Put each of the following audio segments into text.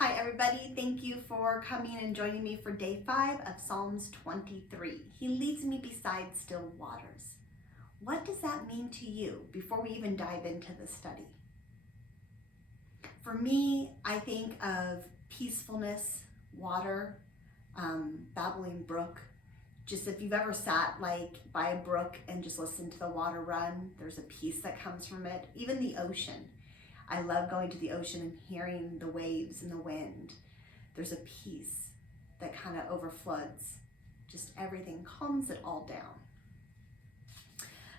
Hi everybody, thank you for coming and joining me for day 5 of Psalms 23. He leads me beside still waters. What does that mean to you before we even dive into the study? For me, I think of peacefulness, water, babbling brook. Just if you've ever sat by a brook and just listened to the water run, there's a peace that comes from it. Even the ocean. I love going to the ocean and hearing the waves and the wind. There's a peace that kind of overfloods. Just everything calms it all down.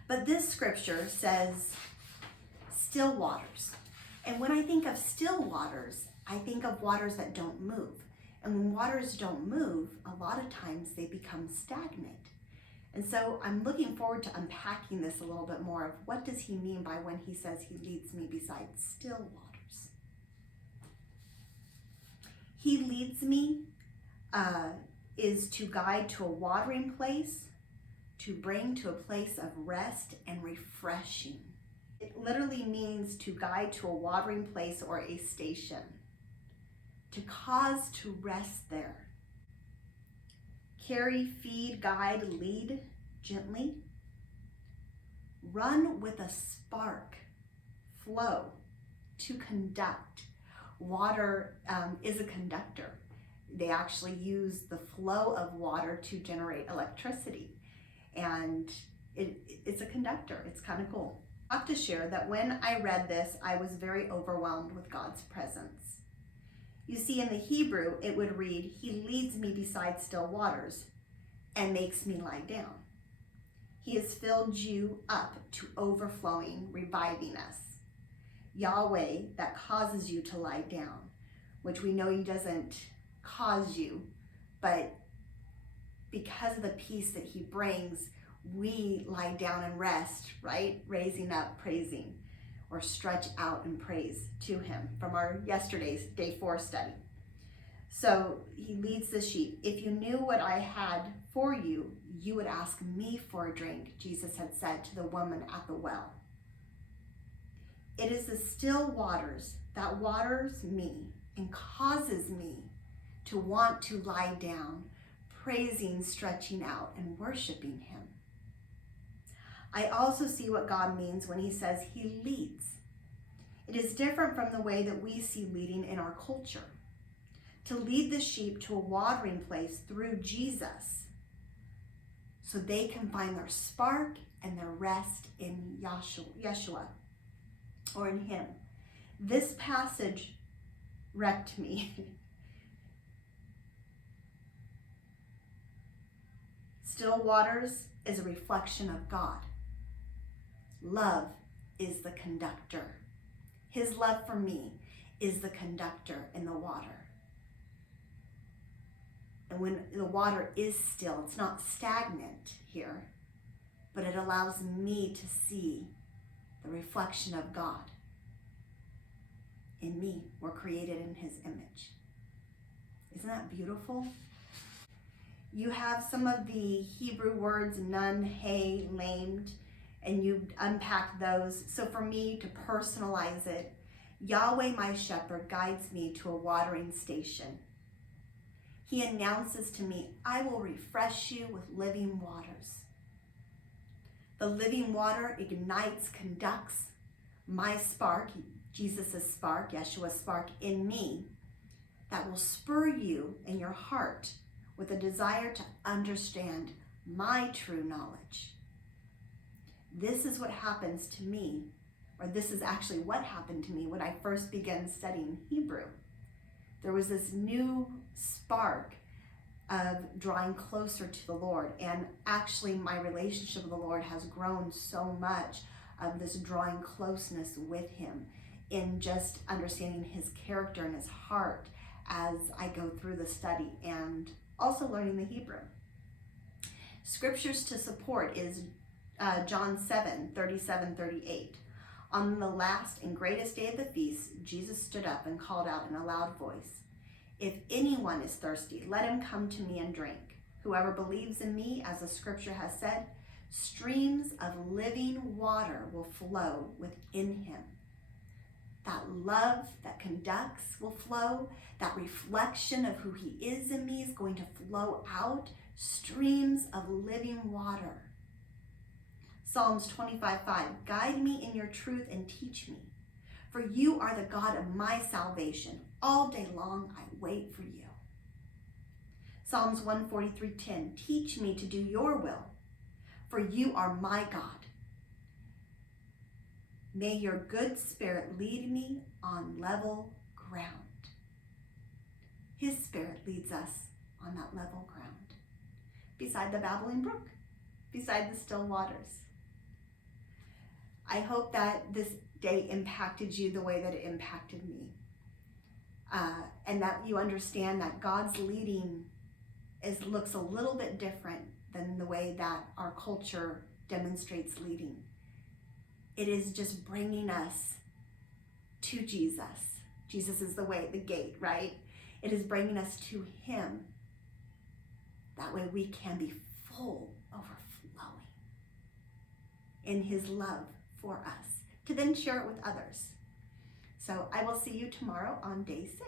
But this scripture says still waters. And when I think of still waters, I think of waters that don't move. And when waters don't move, a lot of times they become stagnant. And so I'm looking forward to unpacking this a little bit more of what does he mean by when he says he leads me beside still waters. He leads me is to guide to a watering place, to bring to a place of rest and refreshing. It literally means to guide to a watering place or a station, to cause to rest there. Carry, feed, guide, lead gently. Run with a spark, flow, to conduct. Water is a conductor. They actually use the flow of water to generate electricity. And it's a conductor. It's kind of cool. I have to share that when I read this, I was very overwhelmed with God's presence. You see, in the Hebrew, it would read, he leads me beside still waters and makes me lie down. He has filled you up to overflowing, reviving us. Yahweh, that causes you to lie down, which we know he doesn't cause you, but because of the peace that he brings, we lie down and rest, right? Raising up, praising, or stretch out and praise to him from our yesterday's day 4 study. So he leads the sheep. If you knew what I had for you, you would ask me for a drink, Jesus had said to the woman at the well. It is the still waters that waters me and causes me to want to lie down, praising, stretching out, and worshiping him. I also see what God means when he says he leads. It is different from the way that we see leading in our culture. To lead the sheep to a watering place through Jesus so they can find their spark and their rest in Yeshua or in him. This passage wrecked me. Still waters is a reflection of God. Love is the conductor. His love for me is the conductor in the water. And when the water is still, it's not stagnant here, but it allows me to see the reflection of God in me. We're created in his image. Isn't that beautiful? You have some of the Hebrew words, nun, hey, lamed, and you unpack those. So for me to personalize it, Yahweh, my shepherd, guides me to a watering station. He announces to me, I will refresh you with living waters. The living water ignites, conducts my spark, Jesus' spark, Yeshua's spark in me, that will spur you in your heart with a desire to understand my true knowledge. This is what happens to me, or this is actually what happened to me when I first began studying Hebrew. There was this new spark of drawing closer to the Lord. And actually my relationship with the Lord has grown so much of this drawing closeness with him in just understanding his character and his heart as I go through the study and also learning the Hebrew. Scriptures to support is John 7:37-38. On the last and greatest day of the feast, Jesus stood up and called out in a loud voice, if anyone is thirsty, let him come to me and drink. Whoever believes in me, as the scripture has said, streams of living water will flow within him. that love that conducts will flow. That reflection of who he is in me is going to flow out, streams of living water. Psalms 25:5, guide me in your truth and teach me, for you are the God of my salvation. All day long I wait for you. Psalms 143:10, teach me to do your will, for you are my God. May your good spirit lead me on level ground. His spirit leads us on that level ground, beside the babbling brook, beside the still waters. I hope that this day impacted you the way that it impacted me. And that you understand that God's leading looks a little bit different than the way that our culture demonstrates leading. It is just bringing us to Jesus. Jesus is the way, the gate, right? It is bringing us to him. That way we can be full, overflowing in his love for us, to then share it with others. So I will see you tomorrow on day 6.